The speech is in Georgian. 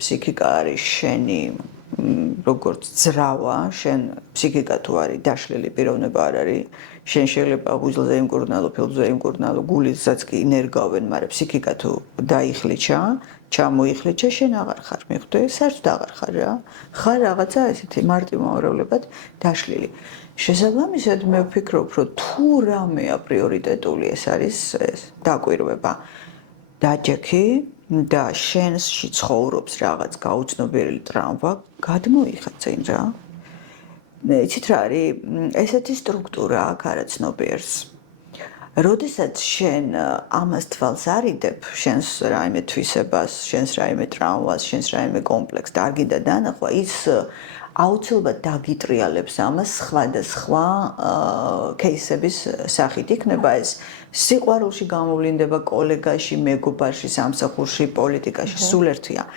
ფსიქიკა არის შენი როგორც ძრავა, შენ ფსიქიკა თუ არის დაშლილი პიროვნება არ არის, შენ შეიძლება გუგლზე იმკურნალო, ფილმზე იმკურნალო, გულიცაც კი ინერგავენ, მაგრამ ფსიქიკა თუ დაიხლიჩა, ჩამოიხლიჩა, შენ აღარ ხარ, მიხვდე? საერთოდ აღარ ხარ რა. ხარ რაღაცა ესეთი მარტივმაორევლებად დაშლილი. შესაბამისად, მე ვფიქრობ, რომ თუ რამეა პრიორიტეტული ეს არის ეს დაკვირვება. დაჯექი და შენში ცხოვრობს რაღაც გაუცნობიერელი ტრავმა, გადმოიხაცენ რა. იცით რა არის? ესეთი სტრუქტურა აქვს არაცნობიერს. როდესაც შენ ამას თვალს არიდებ, შენს რაიმე თვისებას, შენს რაიმე ტრავმას, შენს რაიმე კომპლექსს და არ გინდა დანახვა, ის აუცილებლად დაგიტრიალებს ამას სხვადასხვა кейსების სახით. იქნება ეს სიყვარულში გამოვლინდება, კოლეგაში, მეგობარში, სამსახურში, პოლიტიკაში, სულ ერთია.